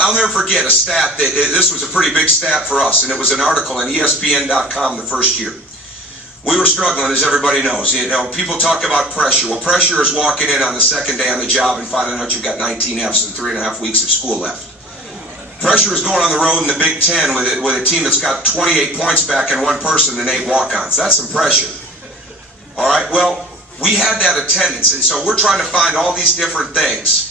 I'll never forget a stat that this was a pretty big stat for us, and it was an article on ESPN.com the first year. We were struggling, as everybody knows. You know, people talk about pressure. Well, pressure is walking in on the second day on the job and finding out you've got 19 Fs and 3.5 weeks of school left. Pressure is going on the road in the Big Ten with a team that's got 28 points back and one person and 8 walk-ons. That's some pressure. All right, well, we had that attendance, and so we're trying to find all these different things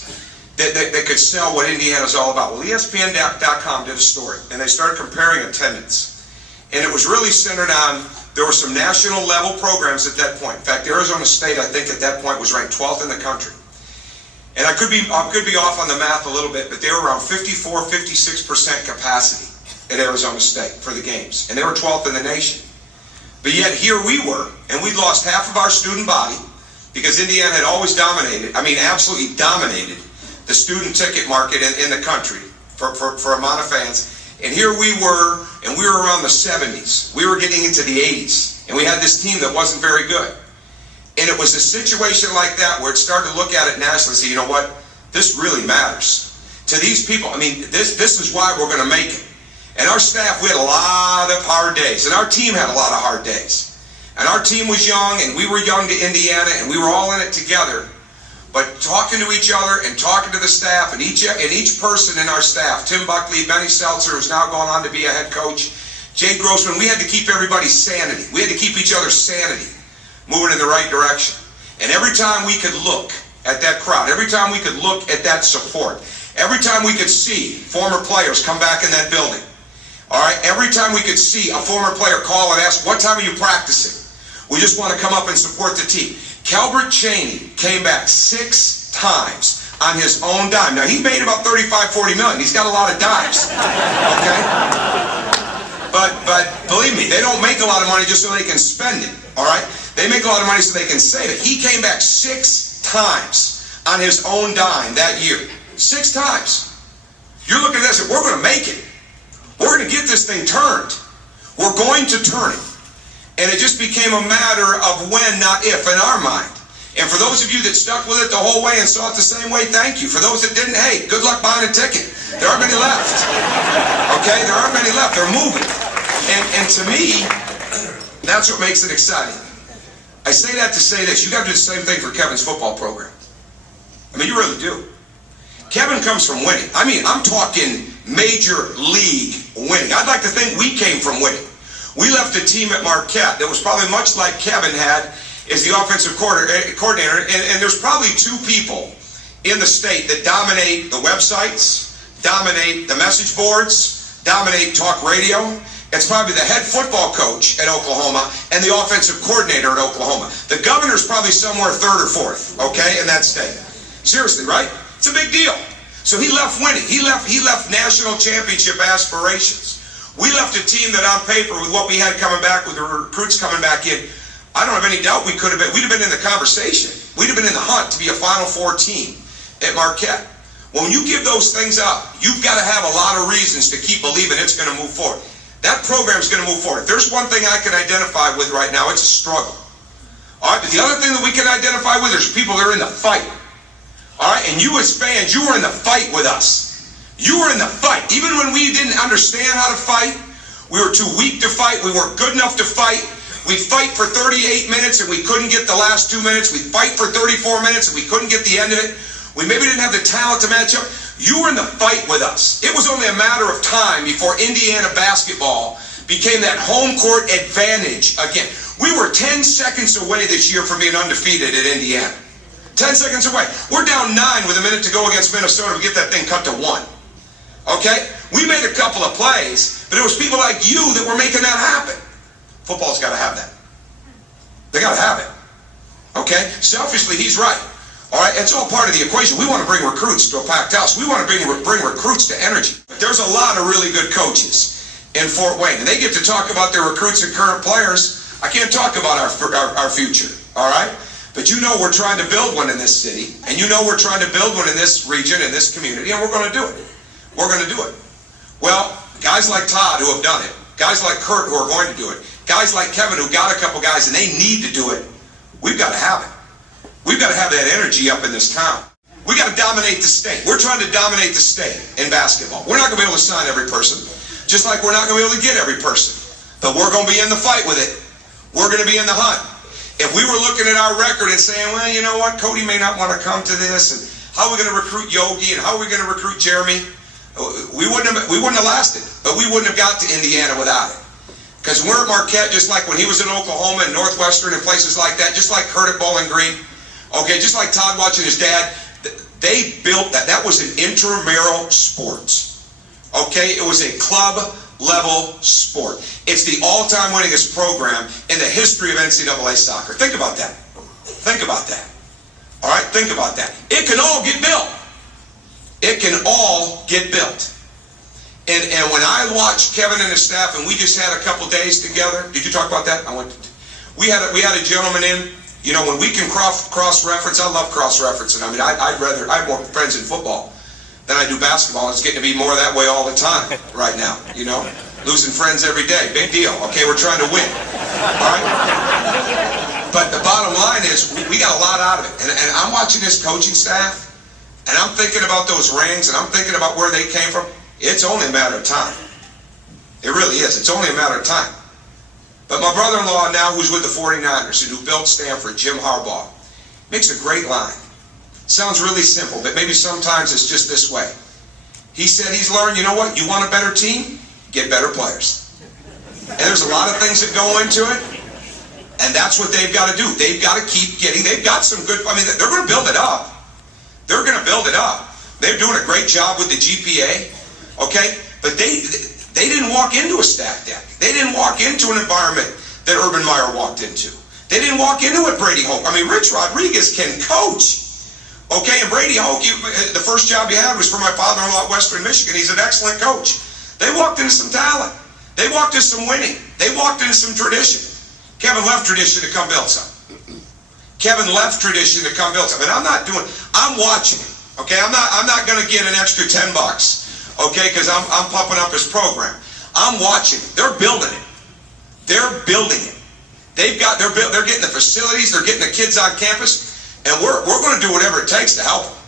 that could sell what Indiana's all about. Well, ESPN.com did a story, and they started comparing attendance. And it was really centered on, there were some national level programs at that point. In fact, Arizona State, I think at that point, was ranked 12th in the country. And I could be off on the math a little bit, but they were around 54, 56% capacity at Arizona State for the games. And they were 12th in the nation. But yet here we were, and we lost half of our student body because Indiana had always dominated, I mean absolutely dominated, the student ticket market in the country for amount of fans. And here we were, and we were around the 70s. We were getting into the 80s, and we had this team that wasn't very good. And it was a situation like that where it started to look at it nationally and say, you know what, this really matters. To these people, I mean, this is why we're going to make it. And our staff, we had a lot of hard days, and our team had a lot of hard days. And our team was young, and we were young to Indiana, and we were all in it together. But talking to each other and talking to the staff and each person in our staff, Tim Buckley, Benny Seltzer, who's now gone on to be a head coach, Jay Grossman, we had to keep everybody's sanity. We had to keep each other's sanity moving in the right direction. And every time we could look at that crowd, every time we could look at that support, every time we could see former players come back in that building, all right, every time we could see a former player call and ask, what time are you practicing? We just want to come up and support the team. Calbert Chaney came back 6 times on his own dime. Now, he made about 35, 40 million. He's got a lot of dimes, okay? But believe me, they don't make a lot of money just so they can spend it, all right? They make a lot of money so they can save it. He came back 6 times on his own dime that year. 6 times. You're looking at this and we're going to make it. We're going to get this thing turned. We're going to turn it. And it just became a matter of when, not if, in our mind. And for those of you that stuck with it the whole way and saw it the same way, thank you. For those that didn't, hey, good luck buying a ticket. There aren't many left. Okay? There aren't many left. They're moving. And to me, that's what makes it exciting. I say that to say this. You got to do the same thing for Kevin's football program. I mean, you really do. Kevin comes from winning. I mean, I'm talking major league winning. I'd like to think we came from winning. We left a team at Marquette that was probably much like Kevin had as the offensive coordinator, and there's probably 2 people in the state that dominate the websites, dominate the message boards, dominate talk radio. It's probably the head football coach at Oklahoma and the offensive coordinator at Oklahoma. The governor's probably somewhere 3rd or 4th, okay, in that state. Seriously, right? It's a big deal. So he left winning. He left national championship aspirations. We left a team that on paper, with what we had coming back, with the recruits coming back in, I don't have any doubt we'd have been in the conversation. We'd have been in the hunt to be a Final Four team at Marquette. Well, when you give those things up, you've got to have a lot of reasons to keep believing it's going to move forward. That program's going to move forward. If there's one thing I can identify with right now, it's a struggle. All right, but the other thing that we can identify with is people that are in the fight. All right, and you as fans, you were in the fight with us. You were in the fight. Even when we didn't understand how to fight, we were too weak to fight, we weren't good enough to fight. We'd fight for 38 minutes and we couldn't get the last 2 minutes. We'd fight for 34 minutes and we couldn't get the end of it. We maybe didn't have the talent to match up. You were in the fight with us. It was only a matter of time before Indiana basketball became that home court advantage again. We were 10 seconds away this year from being undefeated at Indiana. 10 seconds away. We're down 9 with a minute to go against Minnesota. We get that thing cut to 1. Okay? We made a couple of plays, but it was people like you that were making that happen. Football's got to have that. They got to have it. Okay? Selfishly, he's right. All right? It's all part of the equation. We want to bring recruits to a packed house. We want to bring recruits to energy. But there's a lot of really good coaches in Fort Wayne, and they get to talk about their recruits and current players. I can't talk about our future. All right? But you know we're trying to build one in this city, and you know we're trying to build one in this region, in this community, and we're going to do it. We're going to do it. Well, guys like Todd who have done it, guys like Kurt who are going to do it, guys like Kevin who got a couple guys and they need to do it, we've got to have it. We've got to have that energy up in this town. We got to dominate the state. We're trying to dominate the state in basketball. We're not going to be able to sign every person, just like we're not going to be able to get every person. But we're going to be in the fight with it. We're going to be in the hunt. If we were looking at our record and saying, well, you know what, Cody may not want to come to this, and how are we going to recruit Yogi, and how are we going to recruit Jeremy? We wouldn't have lasted, but we wouldn't have got to Indiana without it. Because we're at Marquette, just like when he was in Oklahoma and Northwestern and places like that, just like Kurt at Bowling Green, okay, just like Todd watching his dad, they built that. That was an intramural sport. Okay, it was a club-level sport. It's the all-time winningest program in the history of NCAA soccer. Think about that. Think about that. All right, think about that. It can all get built. It can all get built. And when I watched Kevin and his staff, and we just had a couple days together. Did you talk about that? We had a gentleman in. You know, when we can cross-reference, I love cross-referencing. I mean, I have more friends in football than I do basketball. It's getting to be more that way all the time right now, you know. Losing friends every day, big deal. Okay, we're trying to win, all right? But the bottom line is, we got a lot out of it. And I'm watching this coaching staff, and I'm thinking about those rings, and I'm thinking about where they came from. It's only a matter of time. It really is. It's only a matter of time. But my brother-in-law now, who's with the 49ers and who built Stanford, Jim Harbaugh, makes a great line. Sounds really simple, but maybe sometimes it's just this way. He said he's learned, you know what, you want a better team? Get better players. And there's a lot of things that go into it, and that's what they've got to do. They've got to keep getting, they've got some good, I mean, they're going to build it up. They're going to build it up. They're doing a great job with the GPA, okay? But they didn't walk into a stacked deck. They didn't walk into an environment that Urban Meyer walked into. They didn't walk into it, Brady Hoke. I mean, Rich Rodriguez can coach. Okay, and Brady Hoke, the first job you had was for my father-in-law at Western Michigan. He's an excellent coach. They walked into some talent. They walked into some winning. They walked into some tradition. Kevin left tradition to come build something. Kevin left tradition to come build something. And I'm watching it. Okay, I'm not going to get an extra $10. Okay, because I'm pumping up his program. I'm watching. They're building it. They're building it. They're getting the facilities. They're getting the kids on campus, and we're going to do whatever it takes to help them.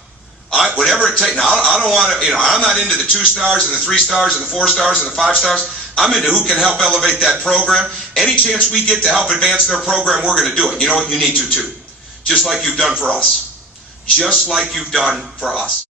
Whatever it takes. Now, I don't want to. You know, I'm not into the 2 stars and the 3 stars and the 4 stars and the 5 stars. I'm into who can help elevate that program. Any chance we get to help advance their program, we're going to do it. You know what? You need to too, just like you've done for us. Just like you've done for us.